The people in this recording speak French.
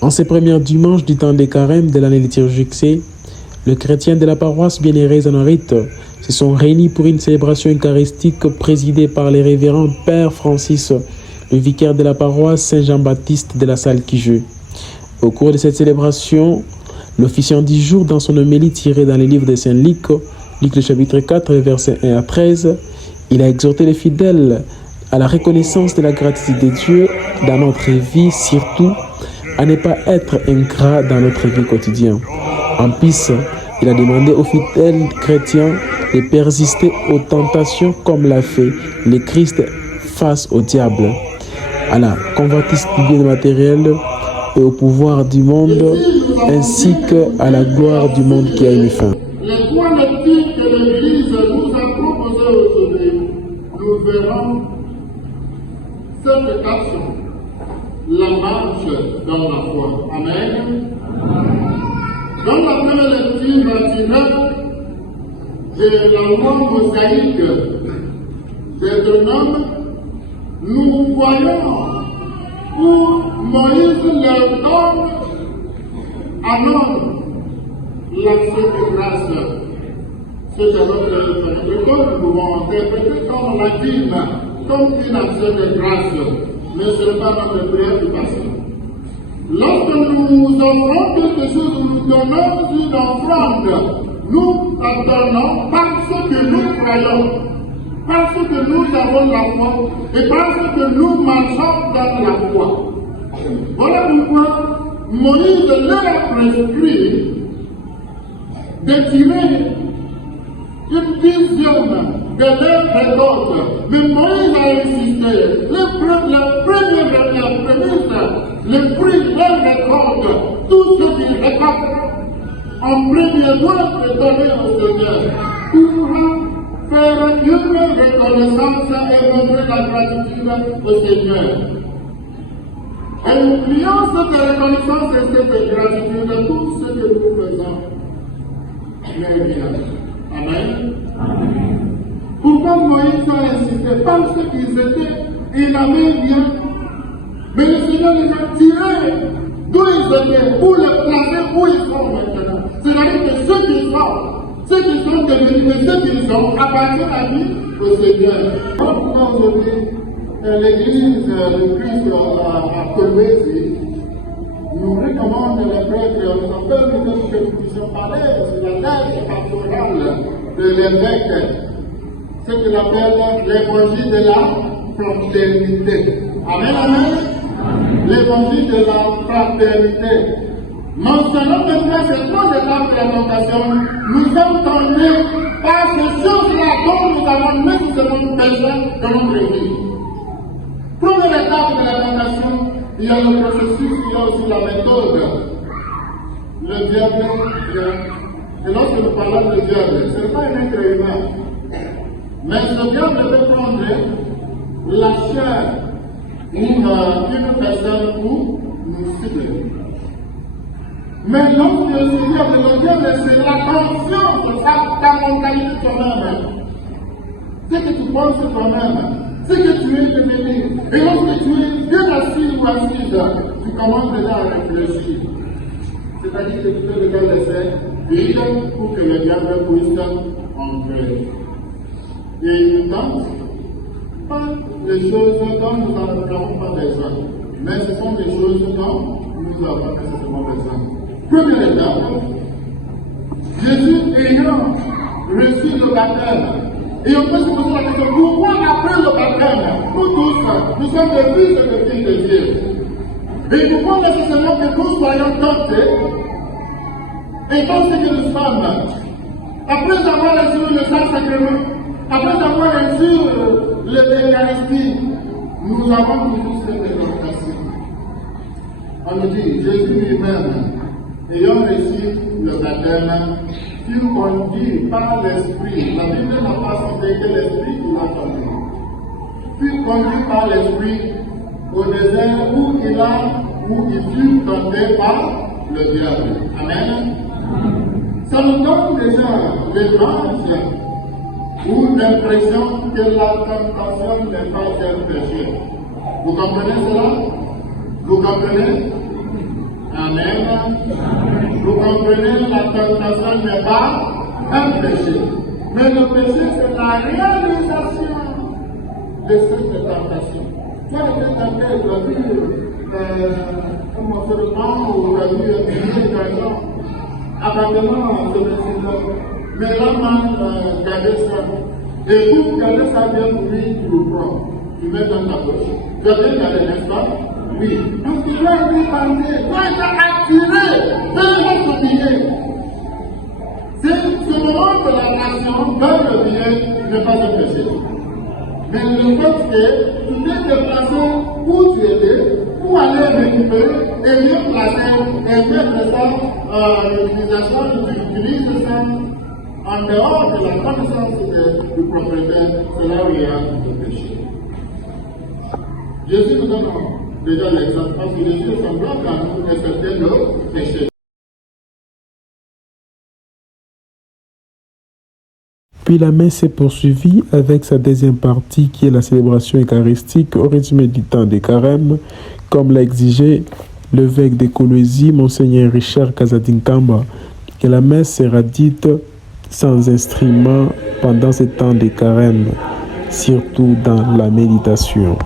En ces premiers dimanches du temps des carêmes de l'année liturgique C, les chrétiens de la paroisse Bienheureux Honorite se sont réunis pour une célébration eucharistique présidée par les révérends Père Francis, le vicaire de la paroisse Saint-Jean-Baptiste de la Salle Kijeu. Au cours de cette célébration, l'officiant du jour dans son homélie tirée dans les livres de Saint Luc, Luc le chapitre 4, versets 1 à 13, il a exhorté les fidèles à la reconnaissance de la gratitude de Dieu dans notre vie, surtout à ne pas être ingrat dans notre vie quotidienne. En plus, il a demandé aux fidèles chrétiens de persister aux tentations comme l'a fait le Christ face au diable, à la convoitise du bien matériel et au pouvoir du monde, ainsi qu'à la gloire du monde qui a une fin. Les trois lectures que l'Église nous a proposées aujourd'hui, nous verrons cette action, la marche dans la foi. Amen. Dans la première lecture matinale de la loi mosaïque d'Étronome, nous voyons où Moïse leur donne à l'homme l'accès de grâce. C'est que notre école, nous pouvons interpréter comme la dîme, comme une action de grâce, mais ce n'est pas notre prière du passé. Lorsque nous offrons quelque chose, nous donnons une offrande, nous la donnons parce que nous croyons, parce que nous avons la foi et parce que nous marchons dans la foi. Voilà pourquoi Moïse leur a prescrit de tirer une dixième de leur récolte. Mais Moïse a insisté. La première prémisse, le prix de leur récolte, tout ce qu'ils récoltent en premier doit être donné au Seigneur pour faire une reconnaissance et montrer la gratitude au Seigneur. Et nous prions cette reconnaissance et cette gratitude de tout ce que nous faisons. Mais bien. Amen. Pourquoi Moïse a insisté? Parce qu'ils il avait bien. Mais le Seigneur les a tirés d'où ils étaient pour les placer où ils sont maintenant. C'est-à-dire que ceux qui sont devenus et ceux qui sont appartiennent à lui au Seigneur. Pourquoi aujourd'hui l'Église de Christ à Colbézi nous recommande les prêtres, nous appelle que nous puissions parler sur la lettre pastorale de l'évêque, ce qu'il appelle l'évangile de la fraternité. Amen, amen. L'évangile de la fraternité. Mentionnons maintenant ces trois étapes de la tentation. Nous sommes tentés par ces choses-là dont nous avons nécessairement besoin dans notre vie. Première étape de la tentation, il y a le processus, il y a aussi la méthode. Le diable vient. Et lorsque nous parlons de diable, ce n'est pas un être humain. Mais ce diable peut prendre la chair ou une personne pour nous cibler. Mais lorsque le diable, c'est la conscience, ta mentalité toi-même. C'est que tu penses toi-même. C'est que tu es devenu. Et lorsque tu es bien assis ou assise, tu commences déjà à réfléchir. C'est-à-dire que tu peux déjà laisser vide pour que le diable puisse entrer. Et il ne tente pas les choses dont nous n'avons pas besoin. Mais ce sont des choses dont nous avons nécessairement besoin. Première étape, Jésus ayant reçu le baptême. Et on peut se poser la question, pourquoi après le baptême, nous tous, nous sommes des fils et des filles de Dieu? Et pourquoi nécessairement que nous soyons tentés, et dans ce que nous sommes, après avoir reçu le Saint-Sacrement, Après avoir reçu l'Eucharistie, nous avons toujours cette tentation. On nous dit, Jésus lui-même, ayant reçu le baptême, fut conduit par l'Esprit. La Bible n'a pas cité que l'Esprit qui l'a conduit. Fut conduit par l'Esprit au désert où il fut tenté par le diable. Amen. Ça nous donne déjà l'image ou l'impression que la tentation n'est pas un péché. Vous comprenez cela? Vous comprenez? Amen. Vous comprenez, la tentation n'est pas un péché. Mais le péché, c'est la réalisation de cette tentation. Tu as été tenté, tu as vu un morceau de pain ou tu as vu un billet d'argent. Appartenant ce président. Mais l'homme a gardé ça. Et pour garder ça bien pour lui, tu le prends. Tu mets dans ta poche. Tu as bien gardé, n'est-ce pas? Oui. Donc tu dois être tenté, tu dois être attiré vers votre billet. C'est ce moment de la nation dans le billet n'est pas un péché. Mais le fait que tu t'es déplacé où tu étais, pour aller récupérer et mieux placer et mettre ça en utilisation, tu utilises ça en dehors de la connaissance du propriétaire, c'est là où il y a le péché. Jésus nous donne déjà l'exemple, parce que Jésus est semblable à nous et c'était le péché. Puis la messe s'est poursuivie avec sa deuxième partie qui est la célébration eucharistique au résumé du temps des carême, comme l'a exigé l'évêque de Kolwezi, Monseigneur Richard Kazadinkamba, que la messe sera dite sans instrument pendant ce temps des carême, surtout dans la méditation.